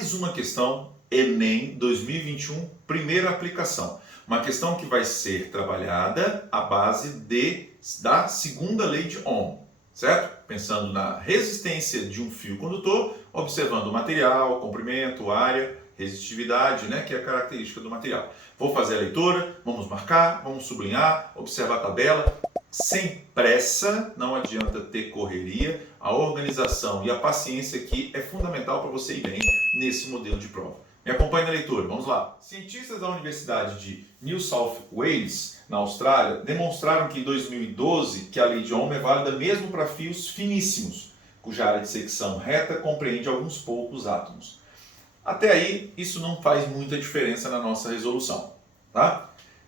mais uma questão Enem 2021, primeira aplicação. Uma questão que vai ser trabalhada à base da segunda lei de Ohm, certo? Pensando na resistência de um fio condutor, observando o material, comprimento, área, resistividade, né, que é a característica do material. Vou fazer a leitura, vamos marcar, vamos sublinhar, observar a tabela. Sem pressa, não adianta ter correria, a organização e a paciência aqui é fundamental para você ir bem nesse modelo de prova. Me acompanhe na leitura, vamos lá. Cientistas da Universidade de New South Wales, na Austrália, demonstraram que em 2012 que a lei de Ohm é válida mesmo para fios finíssimos, cuja área de secção reta compreende alguns poucos átomos. Até aí, isso não faz muita diferença na nossa resolução, tá?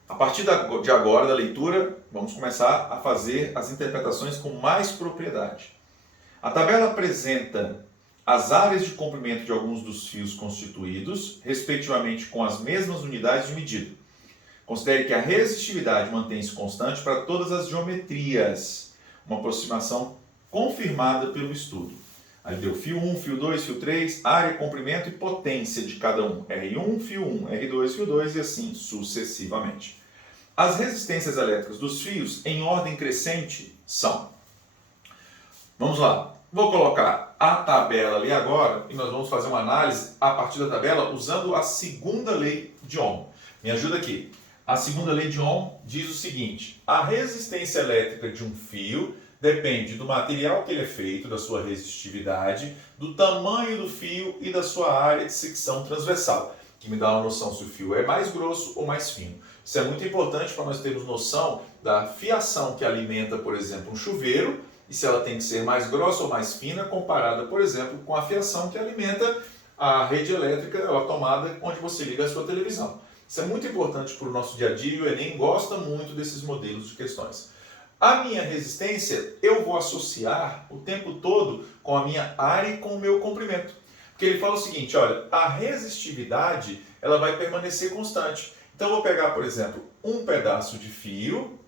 A partir de agora da leitura, vamos começar a fazer as interpretações com mais propriedade. A tabela apresenta as áreas de comprimento de alguns dos fios constituídos, respectivamente com as mesmas unidades de medida. Considere que a resistividade mantém-se constante para todas as geometrias, uma aproximação confirmada pelo estudo. Aí deu fio 1, fio 2, fio 3, área, comprimento e potência de cada um. R1, fio 1, R2, fio 2 e assim sucessivamente. As resistências elétricas dos fios em ordem crescente são... Vamos lá, vou colocar a tabela ali agora e nós vamos fazer uma análise a partir da tabela usando a segunda lei de Ohm. Me ajuda aqui. A segunda lei de Ohm diz o seguinte: a resistência elétrica de um fio depende do material que ele é feito, da sua resistividade, do tamanho do fio e da sua área de secção transversal, que me dá uma noção se o fio é mais grosso ou mais fino. Isso é muito importante para nós termos noção da fiação que alimenta, por exemplo, um chuveiro, e se ela tem que ser mais grossa ou mais fina, comparada, por exemplo, com a fiação que alimenta a rede elétrica, a tomada onde você liga a sua televisão. Isso é muito importante para o nosso dia a dia e o Enem gosta muito desses modelos de questões. A minha resistência eu vou associar o tempo todo com a minha área e com o meu comprimento. Porque ele fala o seguinte, olha, a resistividade ela vai permanecer constante. Então eu vou pegar, por exemplo, um pedaço de fio,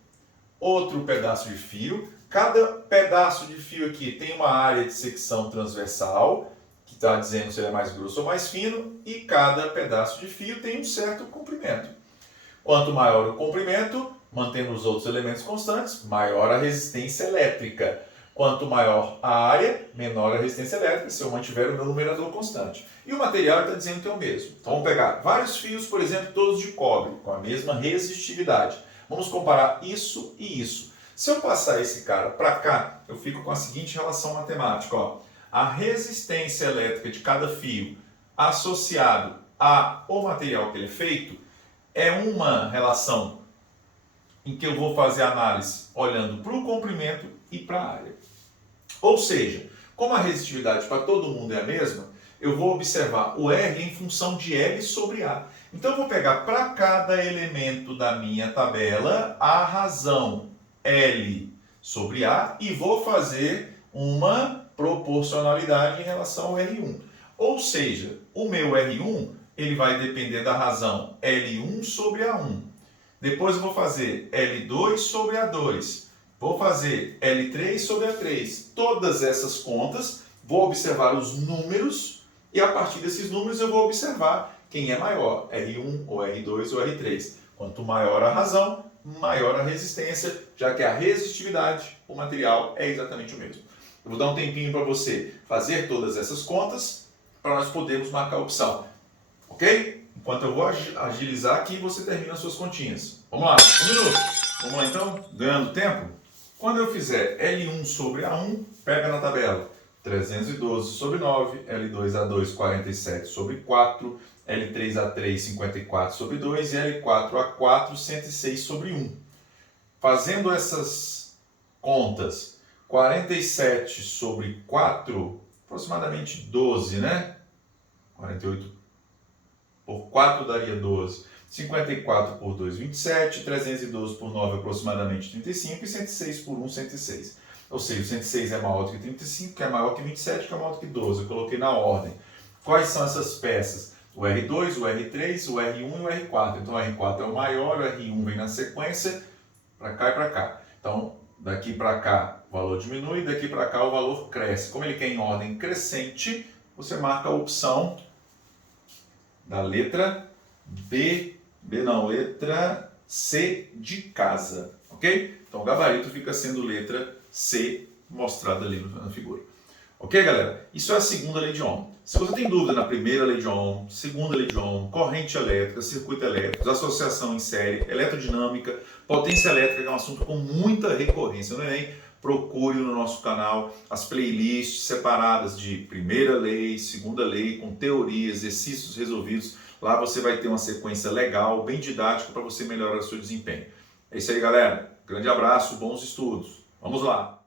outro pedaço de fio. Cada pedaço de fio aqui tem uma área de secção transversal, que está dizendo se ele é mais grosso ou mais fino, e cada pedaço de fio tem um certo comprimento. Quanto maior o comprimento, mantendo os outros elementos constantes, maior a resistência elétrica. Quanto maior a área, menor a resistência elétrica, se eu mantiver o meu numerador constante. E o material está dizendo que é o mesmo. Então vamos pegar vários fios, por exemplo, todos de cobre, com a mesma resistividade. Vamos comparar isso e isso. Se eu passar esse cara para cá, eu fico com a seguinte relação matemática. Ó. A resistência elétrica de cada fio associado ao material que ele é feito é uma relação em que eu vou fazer a análise olhando para o comprimento e para a área. Ou seja, como a resistividade para todo mundo é a mesma, eu vou observar o R em função de L sobre A. Então eu vou pegar para cada elemento da minha tabela a razão L sobre A e vou fazer uma proporcionalidade em relação ao R1. Ou seja, o meu R1 ele vai depender da razão L1 sobre A1. Depois eu vou fazer L2 sobre A2. Vou fazer L3 sobre A3. Todas essas contas, vou observar os números e a partir desses números eu vou observar quem é maior, R1 ou R2 ou R3. Quanto maior a razão, maior a resistência, já que a resistividade, o material é exatamente o mesmo. Eu vou dar um tempinho para você fazer todas essas contas para nós podermos marcar a opção. Ok? Enquanto eu vou agilizar aqui, você termina as suas continhas. Vamos lá, 1 minuto. Vamos lá então, ganhando tempo. Quando eu fizer L1 sobre A1, pega na tabela 312 sobre 9, L2A2 47 sobre 4, L3A3 54 sobre 2 e L4A4 106 sobre 1. Fazendo essas contas, 47 sobre 4, aproximadamente 12, né? 48 por 4 daria 12. 54 por 2, 27. 312 por 9, aproximadamente 35. E 106 por 1, 106. Ou seja, o 106 é maior do que 35, que é maior que 27, que é maior do que 12. Eu coloquei na ordem. Quais são essas peças? O R2, o R3, o R1 e o R4. Então o R4 é o maior, o R1 vem na sequência, para cá e para cá. Então, daqui para cá o valor diminui, daqui para cá o valor cresce. Como ele quer em ordem crescente, você marca a opção da letra B, letra C de casa, ok? Então o gabarito fica sendo letra C mostrada ali na figura. Ok, galera? Isso é a segunda lei de Ohm. Se você tem dúvida na primeira lei de Ohm, segunda lei de Ohm, corrente elétrica, circuito elétrico, associação em série, eletrodinâmica, potência elétrica, que é um assunto com muita recorrência no Enem, procure no nosso canal as playlists separadas de primeira lei, segunda lei, com teoria, exercícios resolvidos. Lá você vai ter uma sequência legal, bem didática, para você melhorar o seu desempenho. É isso aí, galera. Grande abraço, bons estudos. Vamos lá!